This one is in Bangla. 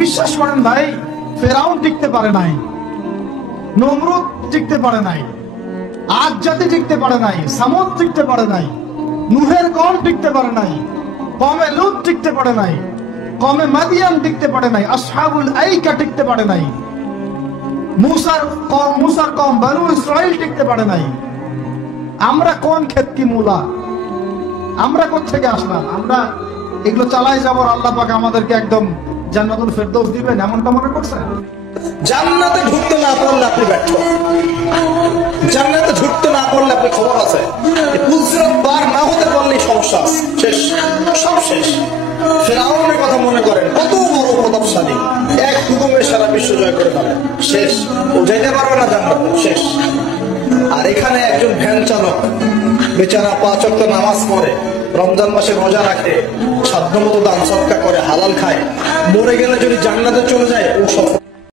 বিশ্বাস করেন ভাই, ফেরাউন টিকতে পারে নাই, নমরুদ টিকতে পারে নাই, আদ জাতি টিকতে পারে নাই, সামুদ টিকতে পারে নাই, নূহের কওম টিকতে পারে নাই, কওমে লূত টিকতে পারে নাই, কওমে মাদিয়ান টিকতে পারে নাই, আসহাবুল আইকা টিকতে পারে নাই, মুসার কওম বনু ইসরাইল টিকতে পারে নাই। আমরা কোন খেতকি মূলা? আমরা কোত্থেকে আসলাম? আমরা এগুলো চালাই যাবো, আল্লাহ পাক আমাদেরকে একদম জান্নাতুল ফেরদৌস দিবেন এমনটা মনে করছেন? জান্নাতে ঢুকতে না পারলে আপনি ব্যর্থ, জান্নাতে ঢুকতে না পারলে আপনি খবর আছে, পুলসিরাত পার না হতে পারলে সমস্যা আছে, শেষ, সব শেষ। ফেরাউনের কথা মনে করেন, কত বড় প্রতাপশালী, এক হুকুমে সারা বিশ্ব জয় করে ফেলে, শেষ, ও যেতে পারবে না জান্নাতে, শেষ। আর এখানে একজন ভ্যান চালক বেচারা 5 ওয়াক্ত নামাজ পড়ে, রমজান মাসে রোজা রাখে, সাধ্যমতো দান সদকা করে, হালাল খায়, মরে গেলে যদি জান্নাতে চলে যায় ও